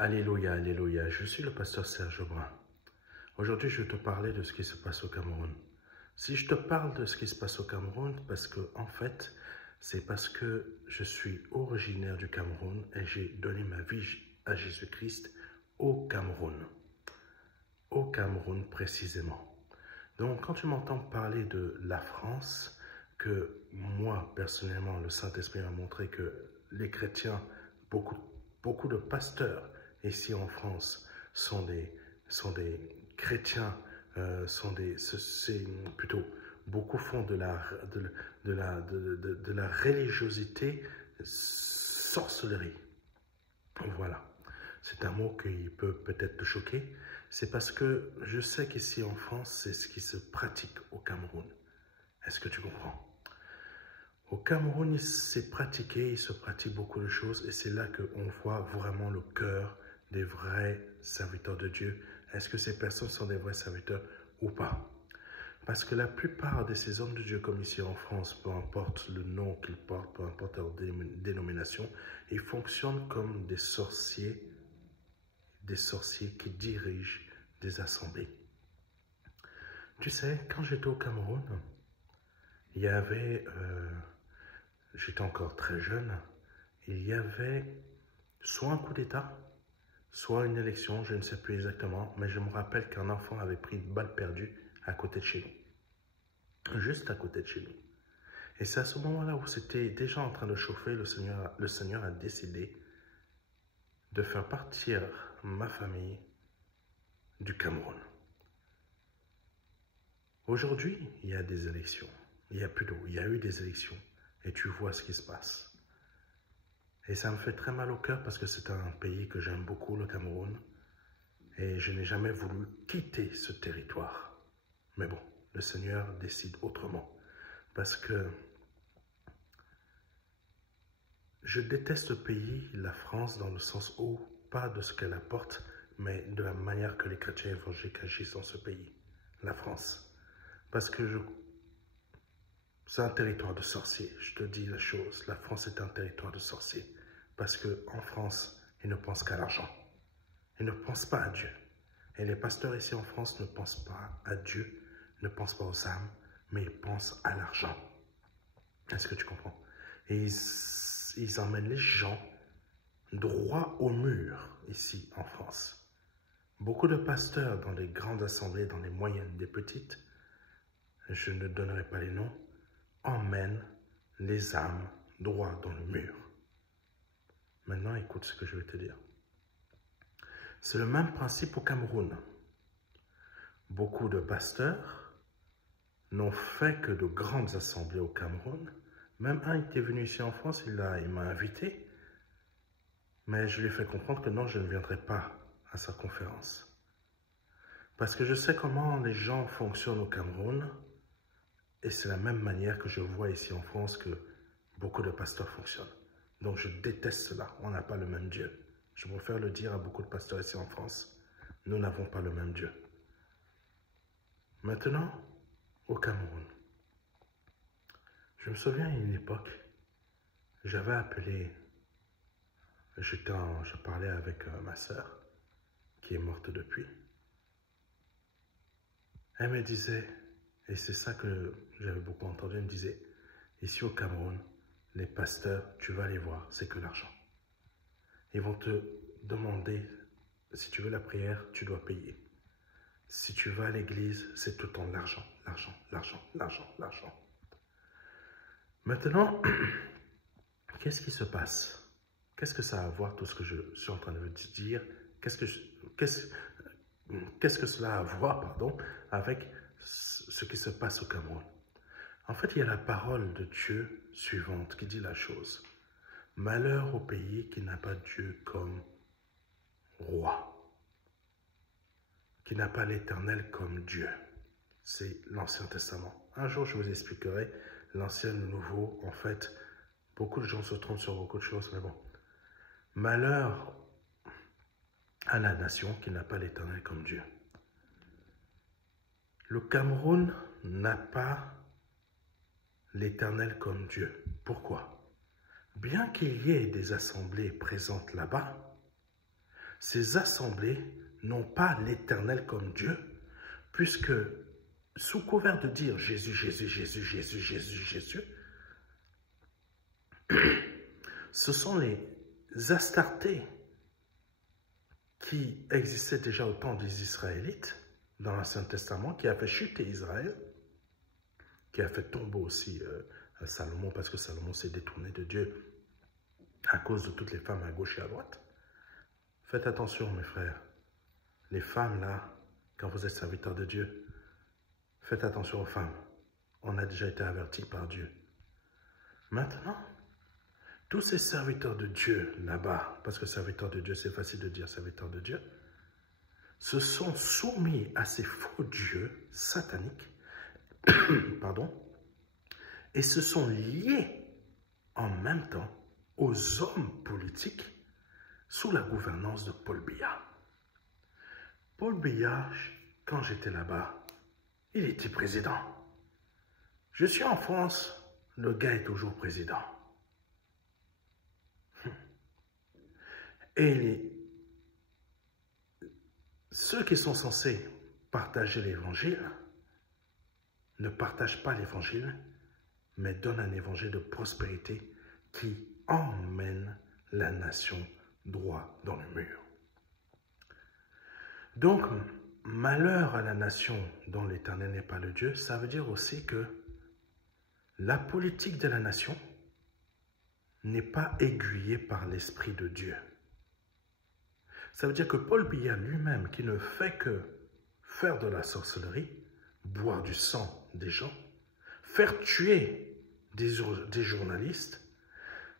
Alléluia, alléluia. Je suis le pasteur Serge Brun. Aujourd'hui, je vais te parler de ce qui se passe au Cameroun. Si je te parle de ce qui se passe au Cameroun, c'est parce que je suis originaire du Cameroun et j'ai donné ma vie à Jésus-Christ au Cameroun. Au Cameroun précisément. Donc, quand tu m'entends parler de la France, que moi, personnellement, le Saint-Esprit m'a montré que les chrétiens, beaucoup de pasteurs ici en France sont des chrétiens, beaucoup font de la religiosité sorcellerie. Voilà. C'est un mot qui peut peut-être te choquer. C'est parce que je sais qu'ici en France, c'est ce qui se pratique au Cameroun. Est-ce que tu comprends? Au Cameroun, il se pratique beaucoup de choses et c'est là qu'on voit vraiment le cœur des vrais serviteurs de Dieu. Est-ce que ces personnes sont des vrais serviteurs ou pas? Parce que la plupart de ces hommes de Dieu, comme ici en France, peu importe le nom qu'ils portent, peu importe leur dénomination, ils fonctionnent comme des sorciers qui dirigent des assemblées. Tu sais, quand j'étais au Cameroun, il y avait, j'étais encore très jeune, il y avait soit un coup d'État, soit une élection, je ne sais plus exactement, mais je me rappelle qu'un enfant avait pris une balle perdue à côté de chez nous, juste à côté de chez nous. Et c'est à ce moment-là où c'était déjà en train de chauffer, le Seigneur a décidé de faire partir ma famille du Cameroun. Aujourd'hui, il y a des élections. Il y a eu des élections. Et tu vois ce qui se passe. Et ça me fait très mal au cœur parce que c'est un pays que j'aime beaucoup, le Cameroun. Et je n'ai jamais voulu quitter ce territoire. Mais bon, le Seigneur décide autrement. Parce que je déteste le pays, la France, dans le sens où, pas de ce qu'elle apporte, mais de la manière que les chrétiens évangéliques agissent dans ce pays, la France. Parce que c'est un territoire de sorciers, je te dis la chose. La France est un territoire de sorciers. Parce qu'en France, ils ne pensent qu'à l'argent. Ils ne pensent pas à Dieu. Et les pasteurs ici en France ne pensent pas à Dieu, ne pensent pas aux âmes, mais ils pensent à l'argent. Est-ce que tu comprends? Et ils emmènent les gens droit au mur ici en France. Beaucoup de pasteurs dans les grandes assemblées, dans les moyennes, des petites, je ne donnerai pas les noms, emmènent les âmes droit dans le mur. Maintenant, écoute ce que je vais te dire. C'est le même principe au Cameroun. Beaucoup de pasteurs n'ont fait que de grandes assemblées au Cameroun. Même un était venu ici en France, il m'a invité. Mais je lui ai fait comprendre que non, je ne viendrai pas à sa conférence. Parce que je sais comment les gens fonctionnent au Cameroun. Et c'est la même manière que je vois ici en France que beaucoup de pasteurs fonctionnent. Donc je déteste cela. On n'a pas le même Dieu. Je préfère le dire à beaucoup de pasteurs ici en France. Nous n'avons pas le même Dieu. Maintenant, au Cameroun. Je me souviens à une époque, j'avais appelé, je parlais avec ma sœur, qui est morte depuis. Elle me disait, et c'est ça que j'avais beaucoup entendu, elle me disait, ici au Cameroun, les pasteurs, tu vas les voir, c'est que l'argent. Ils vont te demander, si tu veux la prière, tu dois payer. Si tu vas à l'église, c'est tout le temps l'argent, l'argent, l'argent, l'argent, l'argent. Maintenant, qu'est-ce qui se passe? Qu'est-ce que ça a à voir, tout ce que je suis en train de te dire? Qu'est-ce que cela a à voir, avec ce qui se passe au Cameroun? En fait, il y a la parole de Dieu suivante qui dit la chose. Malheur au pays qui n'a pas Dieu comme roi, qui n'a pas l'Éternel comme Dieu. C'est l'Ancien Testament. Un jour, je vous expliquerai l'Ancien et le Nouveau. En fait, beaucoup de gens se trompent sur beaucoup de choses, mais bon. Malheur à la nation qui n'a pas l'Éternel comme Dieu. Le Cameroun n'a pas l'Éternel comme Dieu. Pourquoi? Bien qu'il y ait des assemblées présentes là-bas, Ces assemblées n'ont pas l'Éternel comme Dieu, puisque sous couvert de dire Jésus, Jésus, Jésus, Jésus, Jésus, Jésus, ce sont les Astartés qui existaient déjà au temps des Israélites dans l'Ancien Testament, qui a fait chuter Israël, qui a fait tomber aussi Salomon, parce que Salomon s'est détourné de Dieu à cause de toutes les femmes à gauche et à droite. Faites attention, mes frères. Les femmes, là, quand vous êtes serviteurs de Dieu, faites attention aux femmes. On a déjà été avertis par Dieu. Maintenant, tous ces serviteurs de Dieu, là-bas, parce que serviteurs de Dieu, c'est facile de dire serviteurs de Dieu, se sont soumis à ces faux dieux sataniques, pardon, et se sont liés en même temps aux hommes politiques sous la gouvernance de Paul Biya. Paul Biya, quand j'étais là-bas, il était président. Je suis en France, le gars est toujours président. Et ceux qui sont censés partager l'évangile ne partagent pas l'évangile, mais donnent un évangile de prospérité qui emmène la nation droit dans le mur. Donc, malheur à la nation dont l'Éternel n'est pas le Dieu, ça veut dire aussi que la politique de la nation n'est pas aiguillée par l'Esprit de Dieu. Ça veut dire que Paul Biya lui-même, qui ne fait que faire de la sorcellerie, boire du sang des gens, faire tuer des journalistes,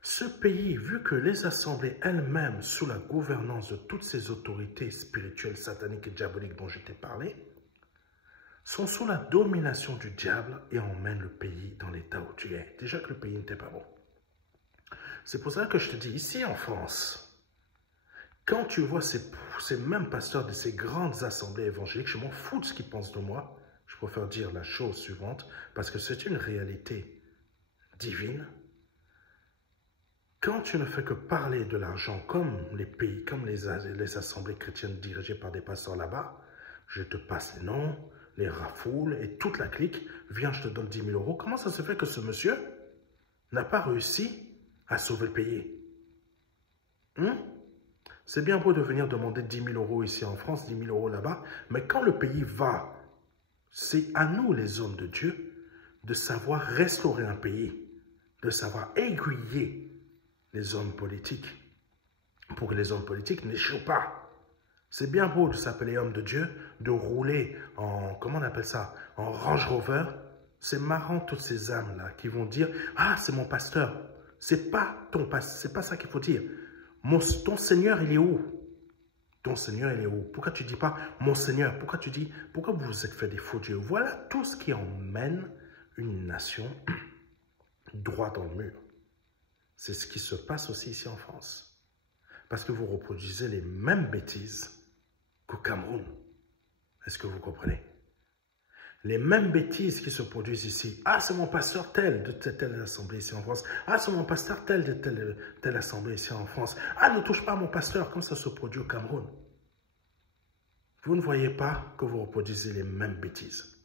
ce pays, vu que les assemblées elles-mêmes, sous la gouvernance de toutes ces autorités spirituelles, sataniques et diaboliques dont je t'ai parlé, sont sous la domination du diable et emmènent le pays dans l'état où tu es. Déjà que le pays n'était pas bon. C'est pour ça que je te dis, ici en France, quand tu vois ces mêmes pasteurs de ces grandes assemblées évangéliques, je m'en fous de ce qu'ils pensent de moi. Je préfère dire la chose suivante, parce que c'est une réalité divine. Quand tu ne fais que parler de l'argent comme les pays, comme les assemblées chrétiennes dirigées par des pasteurs là-bas, je te passe les noms, les rafoules et toute la clique, viens, je te donne 10 000 €. Comment ça se fait que ce monsieur n'a pas réussi à sauver le pays? C'est bien beau de venir demander 10 000 € ici en France, 10 000 € là-bas, mais quand le pays va, c'est à nous, les hommes de Dieu, de savoir restaurer un pays, de savoir aiguiller les hommes politiques, pour que les hommes politiques n'échouent pas. C'est bien beau de s'appeler homme de Dieu, de rouler en, comment on appelle ça, en Range Rover. C'est marrant toutes ces âmes-là qui vont dire, ah, c'est mon pasteur. C'est pas ton pasteur, c'est pas ça qu'il faut dire. Ton Seigneur, il est où? Ton Seigneur, il est où? Pourquoi tu dis pas mon Seigneur? Pourquoi tu dis, pourquoi vous vous êtes fait des faux dieux? Voilà tout ce qui emmène une nation droit dans le mur. C'est ce qui se passe aussi ici en France. Parce que vous reproduisez les mêmes bêtises qu'au Cameroun. Est-ce que vous comprenez? Les mêmes bêtises qui se produisent ici. Ah, c'est mon pasteur tel de telle assemblée ici en France. Ah, c'est mon pasteur tel de telle assemblée ici en France. Ah, ne touche pas à mon pasteur, comme ça se produit au Cameroun. Vous ne voyez pas que vous reproduisez les mêmes bêtises.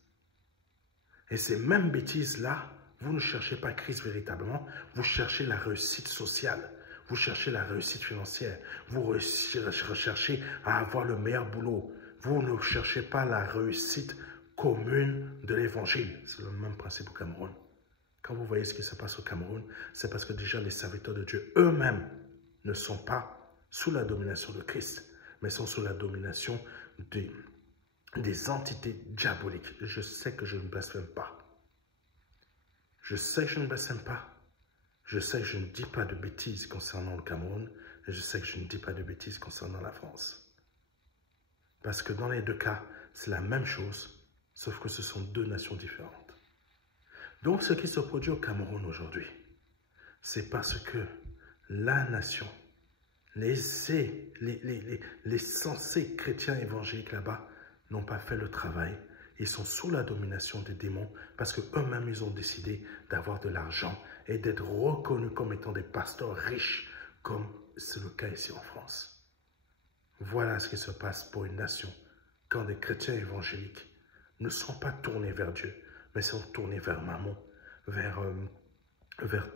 Et ces mêmes bêtises-là, vous ne cherchez pas Christ véritablement, vous cherchez la réussite sociale, vous cherchez la réussite financière, vous recherchez à avoir le meilleur boulot, vous ne cherchez pas la réussite commune de l'évangile. C'est le même principe au Cameroun. Quand vous voyez ce qui se passe au Cameroun, c'est parce que déjà les serviteurs de Dieu eux-mêmes ne sont pas sous la domination de Christ, mais sont sous la domination des entités diaboliques. Je sais que je ne blasphème pas. Je sais que je ne blasphème pas. Je sais que je ne dis pas de bêtises concernant le Cameroun. Et je sais que je ne dis pas de bêtises concernant la France. Parce que dans les deux cas, c'est la même chose, sauf que ce sont deux nations différentes. Donc ce qui se produit au Cameroun aujourd'hui, c'est parce que la nation, les sensés chrétiens évangéliques là-bas n'ont pas fait le travail. Ils sont sous la domination des démons parce qu'eux-mêmes, ils ont décidé d'avoir de l'argent et d'être reconnus comme étant des pasteurs riches, comme c'est le cas ici en France. Voilà ce qui se passe pour une nation quand des chrétiens évangéliques ne sont pas tournés vers Dieu, mais sont tournés vers Mammon, vers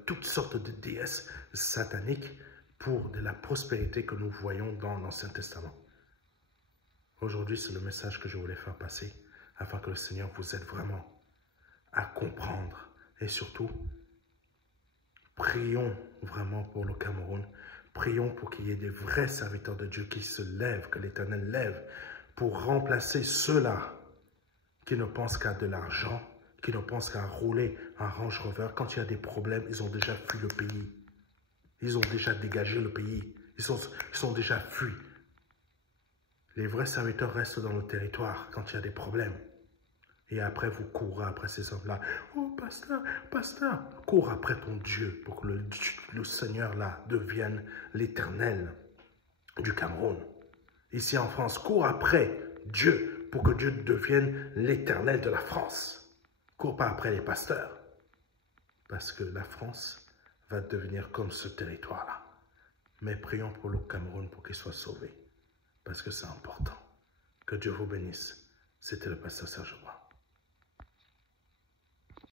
toutes sortes de déesses sataniques pour de la prospérité que nous voyons dans l'Ancien Testament. Aujourd'hui, c'est le message que je voulais faire passer afin que le Seigneur vous aide vraiment à comprendre et surtout, prions vraiment pour le Cameroun. Prions pour qu'il y ait des vrais serviteurs de Dieu qui se lèvent, que l'Éternel lève pour remplacer ceux-là qui ne pensent qu'à de l'argent, qui ne pensent qu'à rouler un Range Rover. Quand il y a des problèmes, ils ont déjà fui le pays. Ils ont déjà dégagé le pays. Ils sont déjà fuis. Les vrais serviteurs restent dans le territoire quand il y a des problèmes. Et après, vous courez après ces hommes-là. Oh, pasteur, pasteur, cours après ton Dieu pour que le Seigneur-là devienne l'Éternel du Cameroun. Ici en France, cours après Dieu pour que Dieu devienne l'Éternel de la France. Cours pas après les pasteurs. Parce que la France va devenir comme ce territoire-là. Mais prions pour le Cameroun pour qu'il soit sauvé. Parce que c'est important. Que Dieu vous bénisse. C'était le pasteur Serge Brun.